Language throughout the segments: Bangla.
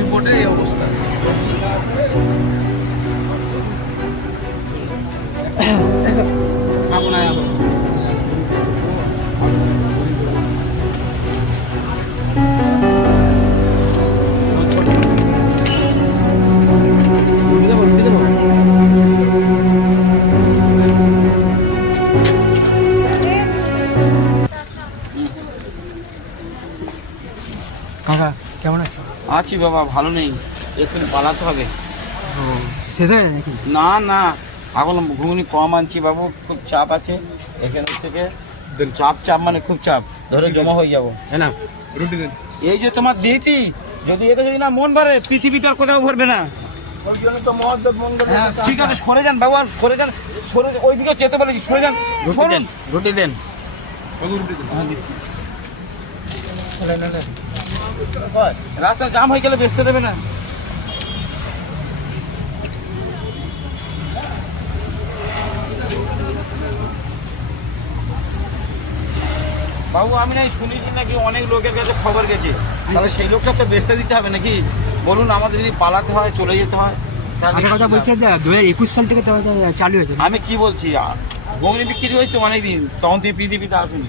রিপোর্টে এই অবস্থা। কাকা কেমন আছো? আছি বাবা, ভালো নেই, এক্ষুনি পালাতে হবে। শেষ হয়ে যায় নাকি? না না, এখন ঘুগনি কম আনছি বাবু, খুব চাপ আছে এখান থেকে। চাপ মানে খুব চাপ, ধরে জমা হয়ে যাবো। হ্যাঁ না, রুটি দিন। এই যে তোমার দিয়েছি, যদি এটা যদি না মন ভরে, পৃথিবীতে আর কোথাও ভরবে না। হ্যাঁ, ঠিক আছে, সরে যান বাবু, আর সরে যান, সরে ওইদিকে যেতে বলেছি, সরে যান। রুটি দেন। রাস্তা জাম হয়ে গেলে বেচতে দেবে না। বাবু আমি নাই শুনেছি নাকি অনেক লোকের কাছে খবর গেছে, তাহলে সেই লোকটা তো বেচতে দিতে হবে নাকি? বলুন, আমাদের যদি পালাতে হয়, চলে যেতে হয়। একটা কথা বলছেন যে 2021 সাল থেকে চালু হয়েছে। আমি কি বলছি, ঘুগনি বিক্রি হয়েছে অনেকদিন, তখন থেকে পৃথিবীতে আসেনি,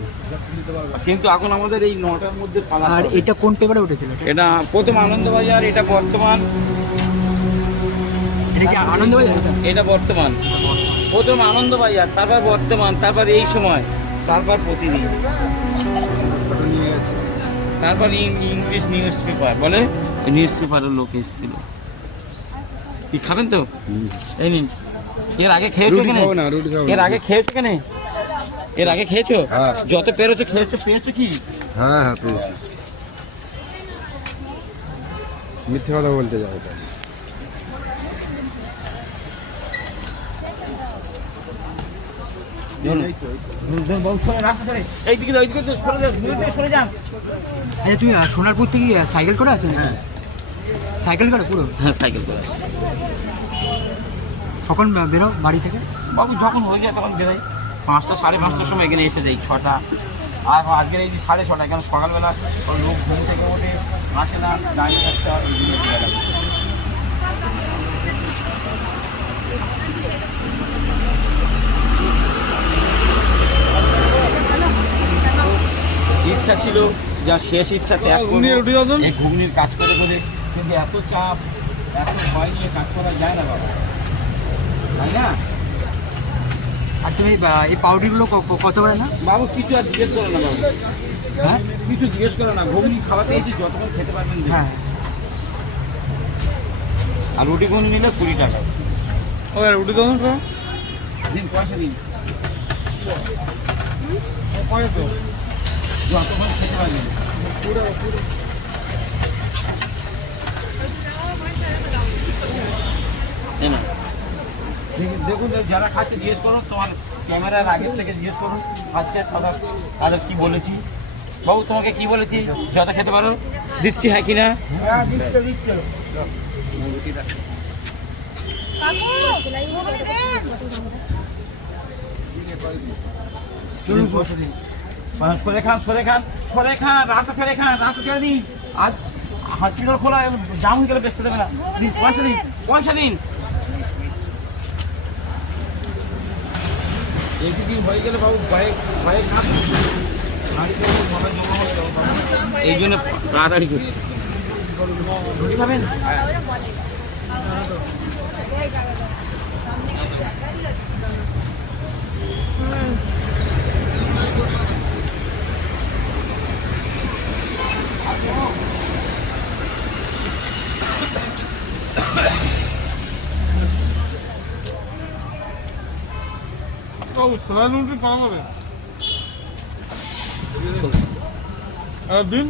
কিন্তু এখন আমাদের এই 9টার মধ্যে পালা। আর এটা কোন পেপারে উঠেছিল? এটা প্রথম আনন্দবাজার, এটা বর্তমান। এটা কি আনন্দবাজার? এটা বর্তমান, প্রথম আনন্দবাজার, তারপর বর্তমান, তারপর এই সময়, তারপর প্রতিদিন, তারপর ইংলিশ নিউজ পেপার বলে, ওই নিউজ পেপারের লোক এসেছিল। কি খাবেন তো? এই নিন। এর আগে খেয়েছো কেন? এর আগে খেয়েছো কেন? এর আগে খেয়েছো? যত পেরেছো খেয়েছো, পেয়েছো কি? হ্যাঁ হ্যাঁ পেয়েছি। মিথ্যে কথা বলতে যাবো তাই। আচ্ছা তুমি সোনারপুর থেকে সাইকেল করে আছো? হ্যাঁ সাইকেল করে পুরো? হ্যাঁ সাইকেল করে। কখন বেরো বাড়ি থেকে? বাবু যখন হয়ে যায় তখন বেরোই, 5টা 5:30টার সময় এখানে এসে যাই, 6টা। আর আজকের এই যে 6:30, কেন সকালবেলা লোক ঘুম থেকে ওঠে, আসে না, দাঁড়িয়ে থাকতে হয়। ইচ্ছা ছিল, যা শেষ ইচ্ছা ত্যাগ করবো, এই ঘুগনির কাজ করে করে, কিন্তু এত চাপ, এত ভয় নিয়ে কাজ করা যায় না বাবা, তাই না? আর তুমি এই পাউডারগুলো কত করে না? বাবু কিছু আর জিজ্ঞেস করো না বাবু, হ্যাঁ কিছু জিজ্ঞেস করো না, ঘুগনি খাওয়াতে এসেছি, যতক্ষণ খেতে পারবেন। হ্যাঁ। আর রুটি ঘুগনি নিলে 20 টাকা। ও রুটি দাও না দিন, পয়সা দিন, পয়সা তো যতক্ষণ খেতে পারবেন। না দেখুন, যারা খাচ্ছে জিজ্ঞেস করুন, তোমার ক্যামেরার আগের থেকে জিজ্ঞেস করুন খাচ্ছে তাদের কি বলেছি। বাবু তোমাকে কি বলেছি, যত খেতে পারো দিচ্ছি, হ্যাঁ কিনা? চলুন বসে দিন, সরে খান, সরে খান, সরে খান, রাতে ছেড়ে খান, রাতে ছেড়ে দিন। আজ হসপিটাল খোলা, জাম হয়ে গেলে বেচতে দেবে না। দিন, পয়সা দিন, পয়সা দিন। এইদিকে হয়ে গেলে বাবু ভয়ে ভয়ে খান, এই জন্য তাড়াতাড়ি করি। রুটি খাবেন? সোনার রুটি কম হবে দিন।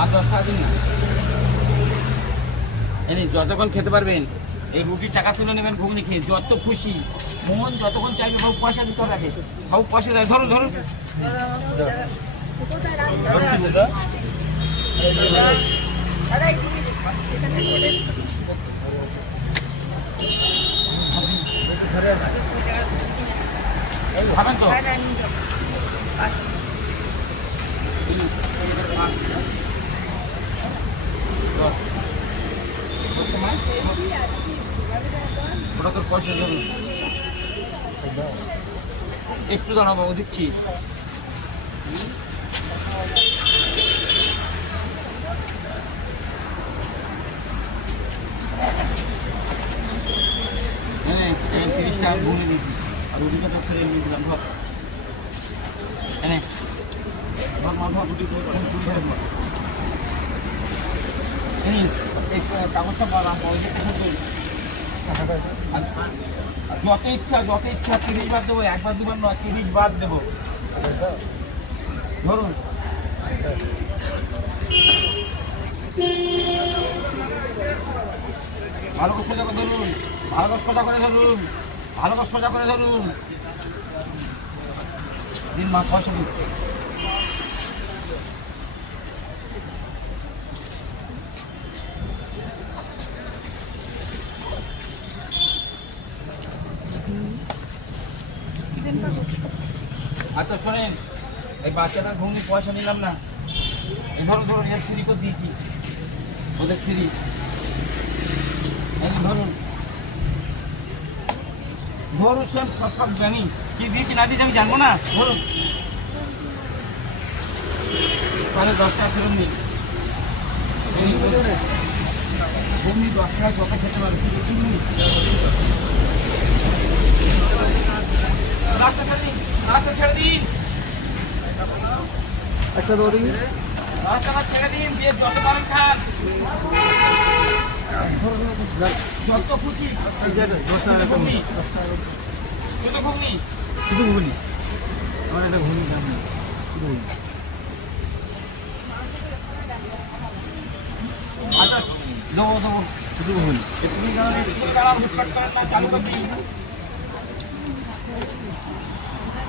আর 10 টাকা দিন না। যতক্ষণ খেতে পারবেন এই রুটির টাকা তুলে নেবেন, ঘুগনি খেয়ে যত খুশি মন যতক্ষণ চাইবে বাবু পয়সা দিতে হবে আগে। বাবু পয়সা দেয়, ধরুন ধরুন। খাবেন তো? ওটা তোর পয়সা ধরুন, একটু দাঁড়াবো দিচ্ছি। হ্যাঁ 30 টাকা ঘুরে দিয়েছি আর রুটিটা তো ছেড়ে নিয়ে দিলাম। ধর এনে ধর মা ধর রুটি ধরে ধর এই কাগজটা বাড়াম যত ইচ্ছা 30 বার দেবো, একবার দুবার নয় 30 বার দেবো। ধরুন ভালো করে সোজা করে ধরুন, ভালো করে সোজা করে ধরুন, ভালো করে সোজা করে ধরুন। দিন মা পয়সা দিন। আচ্ছা শোনেন, এই বাচ্চাটার ঘুমনি পয়সা নিলাম না, এই ধরুন ধরুন এর ফ্রি করে দিয়েছি, ওদের ফ্রি। ধরুন ধরুন সব সব জানি কি দিয়েছি না দিয়েছি আমি জানবো না। ধরুন তাহলে 10 টাকা ফেরত নিন। ঘুমনি 10 টাকা যত খেতে পারবে। রাস্তা ছেড়ে দিন, রাস্তা ছেড়ে দিন, একটা দো দিন। রাস্তাটা ছেড়ে দিন, দিয়ে যত পারেন খান, যত খুশি। ঘুগনি শুধু ঘুগনি, শুধু ঘুগনি, আমার একটা ঘুগনি দাম নেই, শুধু ঘুগনি। আচ্ছা দেবো দেবো, শুধু ঘুগনি। তুমি দাঁড়ান হুটপাট করেন না, চালু করে দিন।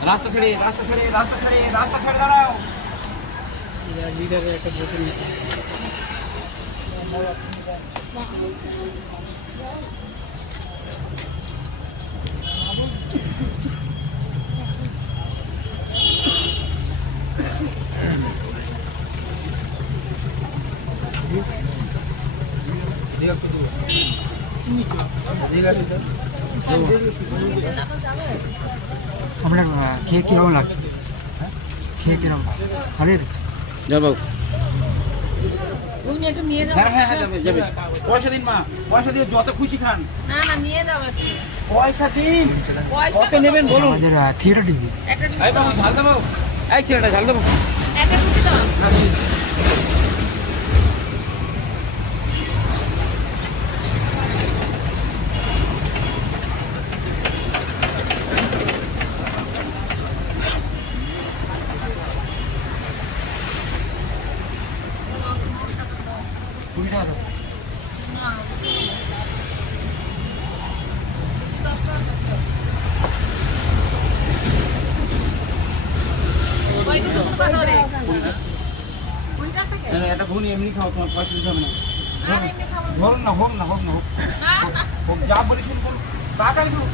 রাস্তা ছেড়ে রাস্তা ছেড়ে রাস্তা ছেড়ে রাস্তা ছেড়ে দাঁড়াও। লিটারের একটা বোতল আপনার খেয়ে কীরকম লাগছে? খেয়ে কীরকম ভালোই লাগছে? যাবো। ঘুগনি একটু নিয়ে যাও। হ্যাঁ হ্যাঁ হ্যাঁ যাবে যাবে। পয়সা দিন মা, পয়সা দিয়ে যত খুশি খান। না না নিয়ে যাও একটু। পয়সা দিন, পয়সা কত নেবেন বলুন। আমাদের থিয়েটার টিভি। একটা রুটি এই দাও। বাবু ঝাল দেবো, এই ছেলেটা ঝাল দেবো। একটা রুটি দাও। কুড়ি টাকা দাও। না। 10 টাকা দাও। ওই দুটো কত করে? 50 টাকা? না, না, একটা ঘুগনি এমনি খাও, তোমার পয়সা দিতে হবে না। না না এমনি খাবো। ধরুন না, হোক না হোক না হোক, না না। হোক যা বলেছেন বলুন, তাড়াতাড়ি করুন।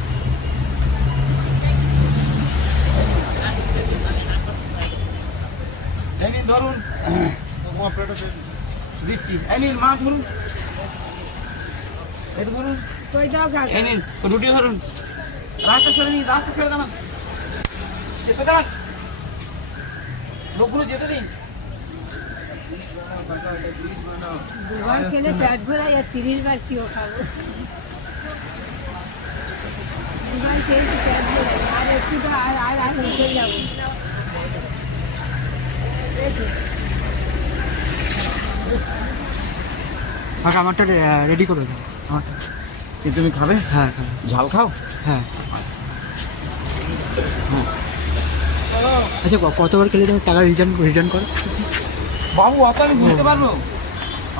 এই নিন ধরুন, দিচ্ছি। এই নিন মা ধরুন, এটা ধরুন। কই দাও গা। এই নিন রুটি ধরুন। রাস্তা ছেড়ে নিন, রাস্তা ছেড়ে দাঁড়ান, যেতে দাঁড়ান, লোকগুলো যেতে দিন। দুবার খেলে পেট ভরাই আর 30 বার কিও খাবো। দুবার খেয়েছি পেট ভরাই আর একটু তো আর উঠে যাবো। আর আমারটা রেডি করে দাও, আমারটা। কি তুমি খাবে? হ্যাঁ খাবো। ঝাল খাও? হ্যাঁ। আচ্ছা কতবার খেলে তুমি টাকা রিটার্ন করো? বাবু অত আমি বুঝতে পারবো,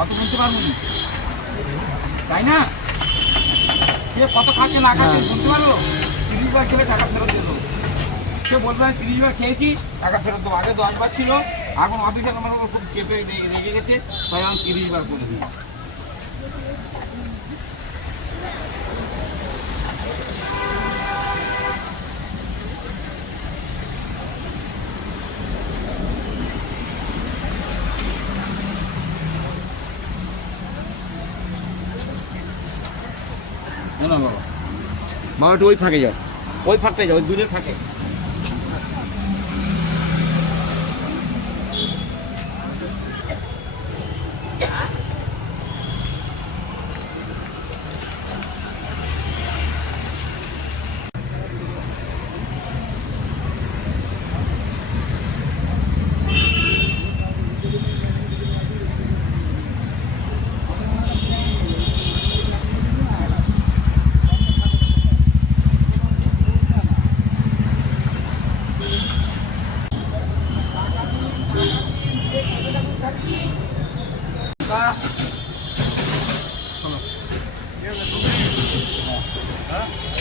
অত বুঝতে পারবো না। তাই না? কে কত খাচ্ছে না খাচ্ছে বলতে পারো? 30 বার খেলে টাকা ফেরত দিল। সে বলবে আমি 30 বার খেয়েছি টাকা ফেরত দেবো। আগে 10 বার ছিল, এখন অফিসার আমার উপর খুব চেপে রেগে গেছে, তাই আমি 30 বার করে দিই। না বাবা, বাবা একটু ওই ফাঁকে যাও, ওই ফাঁকটায় যাও, ওই দূরের ফাঁকে।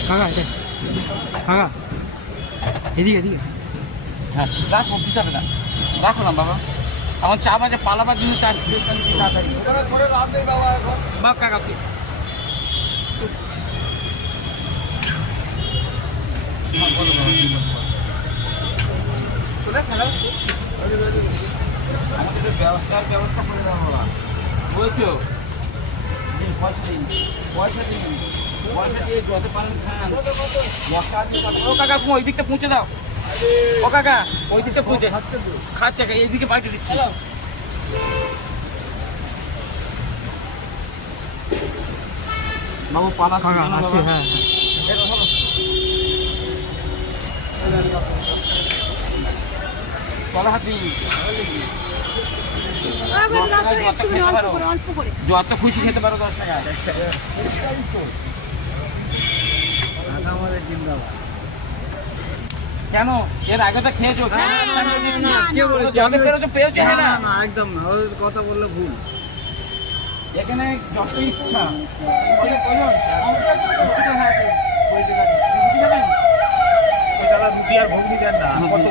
কাকা এটা কাকা এদিকে এদিকে হ্যাঁ রাখো, দিতে হবে না, রাখো না বাবা। আমার চা বাজে পালাবার জন্য তার তাড়াতাড়ি বা কাকা তুই আমাদের ব্যবস্থা করে দেওয়া বাবা, বুঝেছো? পয়সা দিন, পয়সা দিন, পয়সা দিয়ে যত পারেন খান। 10 টাকা দিয়ে ও কাকা তুমি ওই দিকটা পৌঁছে দাও। ও কাকা ওই দিকটা পৌঁছে খাচ্ছে, এইদিকে পাঠিয়ে দিচ্ছি। বাবু পালা কাকা আছে হ্যাঁ কলা হাত দিন, অল্প করে যত খুশি খেতে পারো 10 টাকা। কেন এর আগে তো খেয়েছো? কে বলেছে? যত পেরেছো পেয়েছো, হ্যাঁ না? একদম না, ওর কথা বললে ভুল। এখানে যত ইচ্ছা রুটি খাবেন? রুটি আর ঘুগনি দেন না, কত?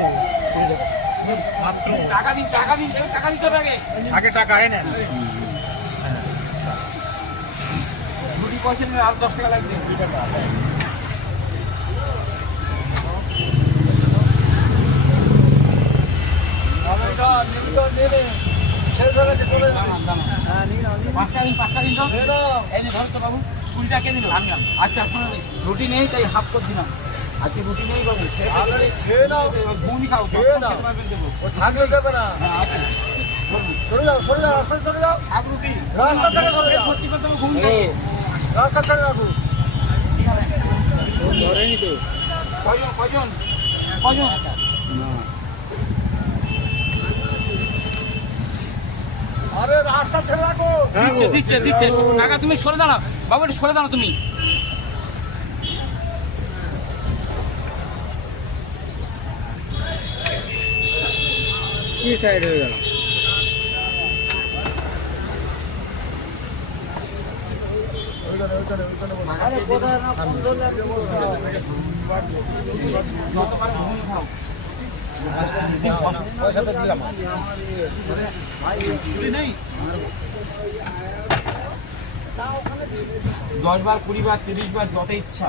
টাকা দিন, টাকা দিন, টাকা দিতে হবে আগে। আগে টাকা এনে রুটি পয়সা নিলে আর 10 টাকা লাগবে। পাঁচটা দিন তো এই যে ধরো তো বাবু, 20 টাকা কে দিল? আচ্ছা শোনো, রুটি নেই তাই হাফ করে দিলাম। আজকে রুটি নেই বাবু, ঘুগনি খাও, দেবো। থাকলে দেবে না হ্যাঁ আচ্ছা সরে যাও রাস্তায় চলে যাও হাফ রুটি রাস্তা থেকে সরে যাও সত্যি কথা ঘুগনি খাবো। রাস্তা ছেড়ে রাখো ধরেনি তো। কজন কজন কজন? আরে রাস্তা ছেড়ে রাখো দিচ্ছে দিচ্ছে কাকা, তুমি সরে দাঁড়াও বাবু, একটু সরে দাঁড়াও তুমি। কি সাইড হয়ে গেল? যত পারো ঘুগনি খাও। পয়সা তো দিলাম। নেই 10 বার 20 বার 30 বার যত ইচ্ছা।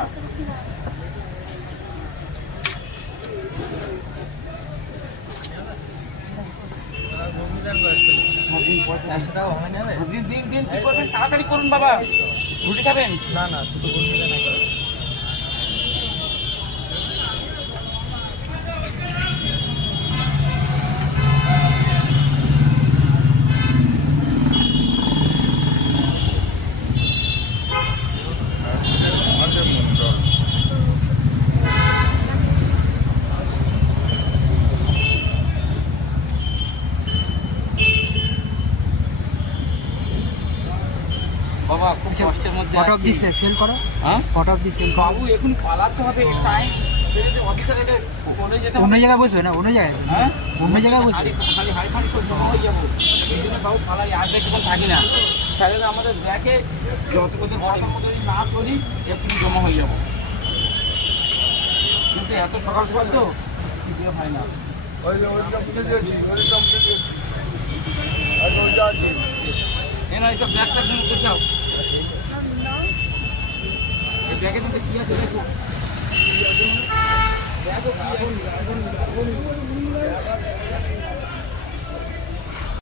দিন দিন দিন কি করবেন? তাড়াতাড়ি করুন বাবা। রুটি খাবেন? না না, শুধু ঘুগনি দেন একবার। বাবা খুব কষ্টের মধ্যে ফটো অফ আছি। দিস সেল করো হ্যাঁ ফটো অফ দিস সেল বাবু এখন পালাতে হবে, টাইম অফিসার এদের চলে যেতে অন্য হবে। জায়গায় বসবে না অন্য জায়গায় হ্যাঁ অন্য জায়গায় বসবে খালি খালি হাই ফাই সব জমা হয়ে যাবো। এই জন্য বাবু পালাই আর বেশিক্ষণ থাকি না। স্যারেরা আমাদের দেখে যত ওদের কথার মতো যদি না চলি এক্ষুনি জমা হয়ে যাবো, কিন্তু এত সকাল সকাল তো কিছু হয় না। এই না এইসব ব্যাগটার জন্য কোথাও এই ব্যাগের মধ্যে কি আছে দেখো। ব্যাগও কি আছে?